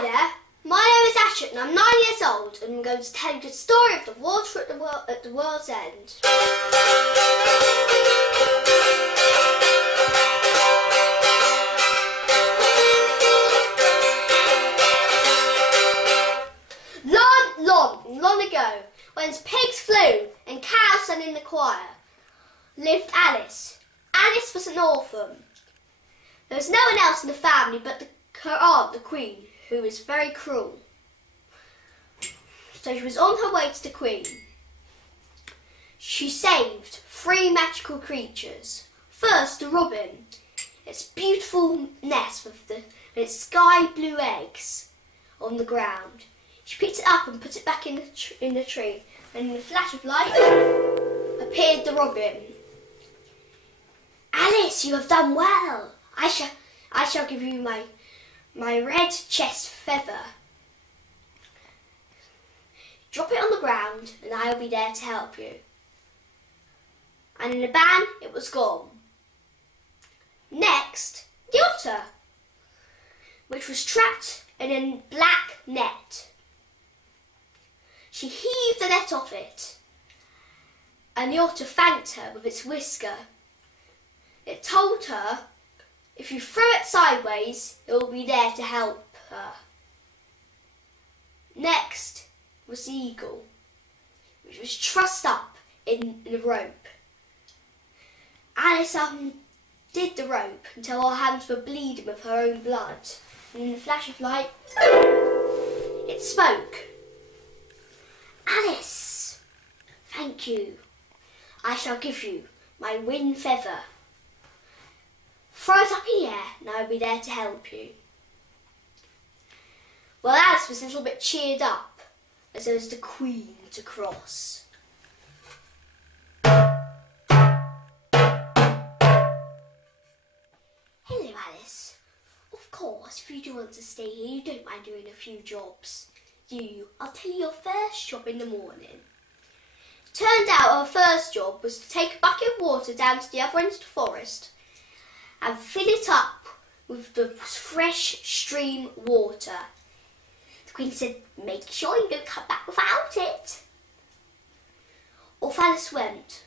Hi there, my name is Asha and I'm 9 years old and I'm going to tell you the story of the water at the world's end. Long ago, when pigs flew and cows sang in the choir, lived Alice. Alice was an orphan. There was no one else in the family but her aunt, the Queen, who was very cruel. So she was on her way to the Queen. She saved 3 magical creatures. First, the robin, its beautiful nest with its sky blue eggs on the ground. She picked it up and put it back in the tree, and in a flash of light appeared the robin. Alice, you have done well. I shall give you my red chest feather. Drop it on the ground and I will be there to help you. And in a bang, it was gone. Next, the otter, which was trapped in a black net. She heaved the net off it, and the otter thanked her with its whisker. It told her if you threw it sideways, it will be there to help her. Next was the eagle, which was trussed up in the rope. Alice did the rope until her hands were bleeding with her own blood, and in a flash of light, it spoke. Alice, thank you. I shall give you my wing feather. Throw it up in the air and I will be there to help you. Well, Alice was a little bit cheered up as there was the Queen to cross. Hello, Alice. Of course, if you do want to stay here, you don't mind doing a few jobs. I'll tell you your first job in the morning. Turned out her first job was to take a bucket of water down to the other end of the forest and fill it up with the fresh stream water. The Queen said, make sure you don't come back without it. Off Alice went,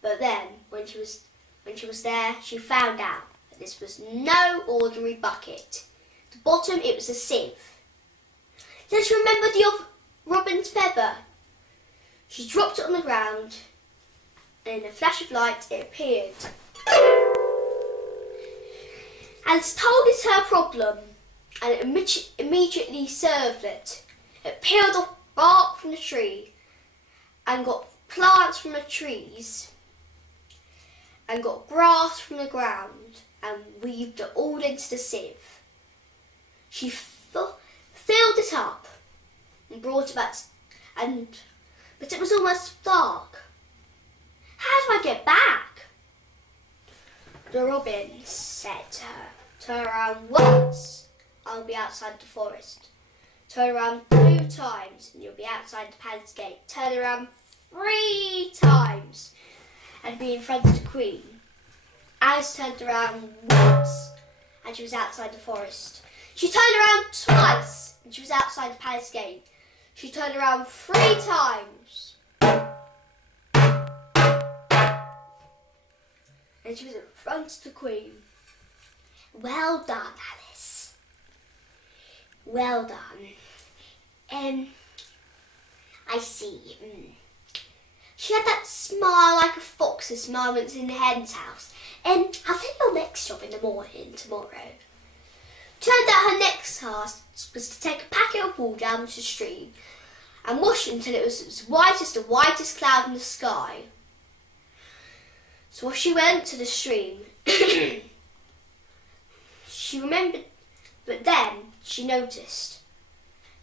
but then when she was there, she found out that this was no ordinary bucket. At the bottom it was a sieve. Then she remembered the robin's feather. She dropped it on the ground, and in a flash of light it appeared. Alice told it her problem, and it immediately served it. It peeled off bark from the tree, and got plants from the trees, and got grass from the ground, and weaved it all into the sieve. She filled it up and brought it back, but it was almost dark. How do I get back? The robin said to her, turn around once, I'll be outside the forest. Turn around 2 times and you'll be outside the palace gate. Turn around 3 times and be in front of the Queen. Alice turned around once and she was outside the forest. She turned around twice and she was outside the palace gate. She turned around 3 times and she was in front of the Queen. Well done, Alice. Well done. I see. She had that smile like a fox's smile when it's in the hen's house. I'll tell you your next job in the morning tomorrow. Turned out her next task was to take a packet of wool down to the stream and wash it until it was as white as the whitest cloud in the sky. So off she went to the stream. She remembered, but then she noticed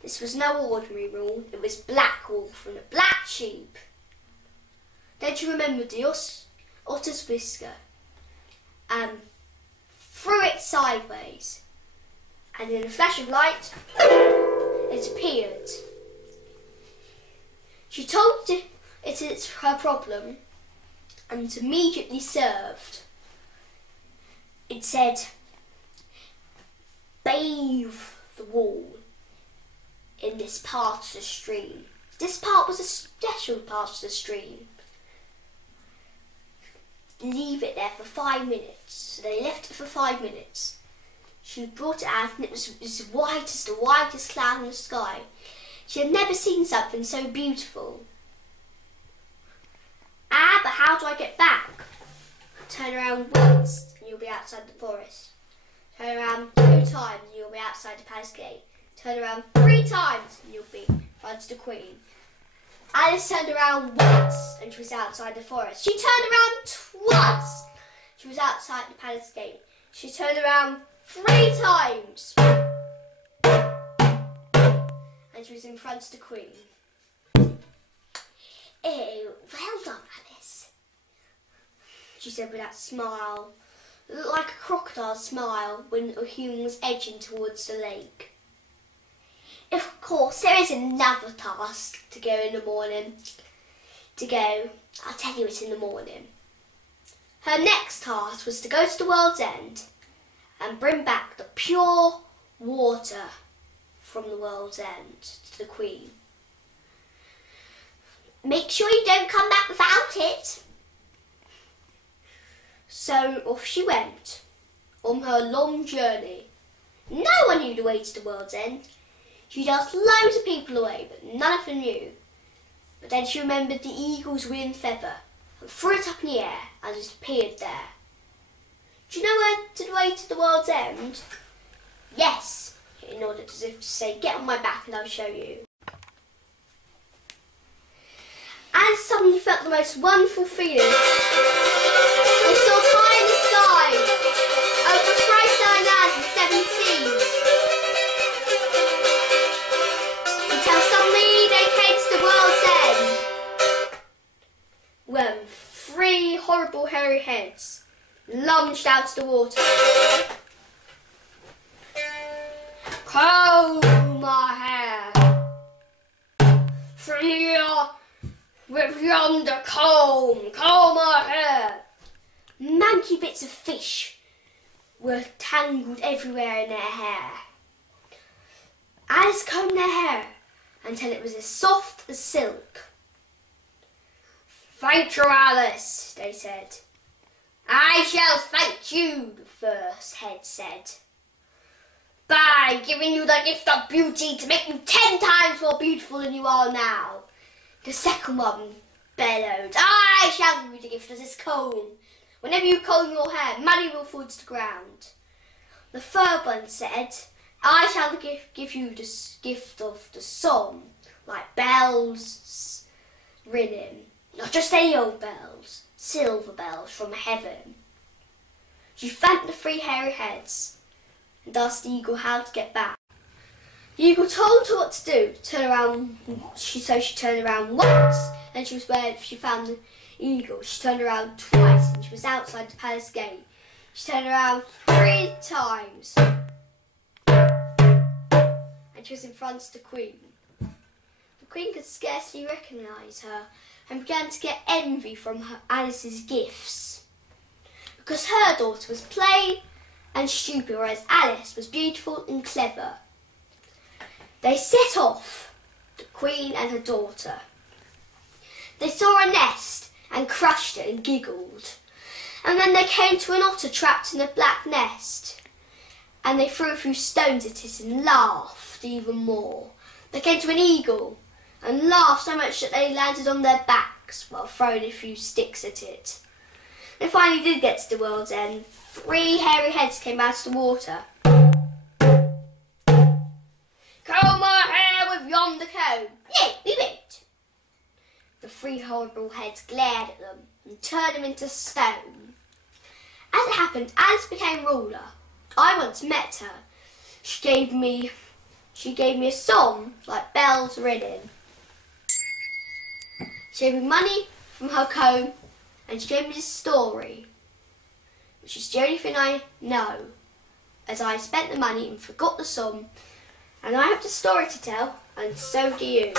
this was no ordinary wool, it was black wool from a black sheep. Then she remembered the otter's whisker and threw it sideways, and in a flash of light it appeared. She told it it's her problem and it immediately served. It said, bathe the wall in this part of the stream. This part was a special part of the stream. Leave it there for 5 minutes. So they left it for 5 minutes. She brought it out and it was as white as the whitest cloud in the sky. She had never seen something so beautiful. Ah, but how do I get back? Turn around once and you'll be outside the forest. Turn around 2 times and you'll be outside the palace gate. Turn around 3 times and you'll be in front of the Queen. Alice turned around once and she was outside the forest. She turned around twice. She was outside the palace gate. She turned around 3 times. And she was in front of the Queen. Oh, well done, Alice, she said with that smile. It looked like a crocodile smile when a human was edging towards the lake. Of course, there is another task to go in the morning. I'll tell you it in the morning. Her next task was to go to the world's end and bring back the pure water from the world's end to the Queen. Make sure you don't come back without it. So off she went on her long journey. No one knew the way to the world's end. She'd asked loads of people away, but none of them knew. But then she remembered the eagle's wing feather and threw it up in the air and it appeared there. Do you know where the way to the world's end? Yes, in order as if to say, get on my back and I'll show you. Alice suddenly felt the most wonderful feeling. They soared high in the sky, over thrice 9 lands and 7 seas, until suddenly they came to the world's end, when 3 horrible hairy heads lunged out of the water. Comb my hair from here with yonder comb my hair. Manky bits of fish were tangled everywhere in their hair. Alice combed their hair until it was as soft as silk. Thank you, Alice, they said. I shall thank you, the first head said, by giving you the gift of beauty to make you 10 times more beautiful than you are now. The second one bellowed, I shall give you the gift of this comb. Whenever you comb your hair, money will fall to the ground. The third one said, I shall give you the gift of the song, like bells ringing, not just any old bells, silver bells from heaven. She thanked the 3 hairy heads and asked the eagle how to get back. The eagle told her what to do. Turn around. So she turned around once, and she was where she found the eagle. She turned around twice, and she was outside the palace gate. She turned around 3 times, and she was in front of the Queen. The Queen could scarcely recognise her, and began to get envy from Alice's gifts, because her daughter was plain and stupid, whereas Alice was beautiful and clever. They set off, the Queen and her daughter. They saw a nest and crushed it and giggled. And then they came to an otter trapped in a black nest. And they threw a few stones at it and laughed even more. They came to an eagle and laughed so much that they landed on their backs while throwing a few sticks at it. They finally did get to the world's end. 3 hairy heads came out of the water. Comb my hair with yonder comb. Yay, we went. The 3 horrible heads glared at them and turned them into stone. As it happened, Alice became ruler. I once met her. She gave me a song like bells ringing. She gave me money from her comb, and she gave me this story, which is the only thing I know, as I spent the money and forgot the song. And I have the story to tell, and so do you.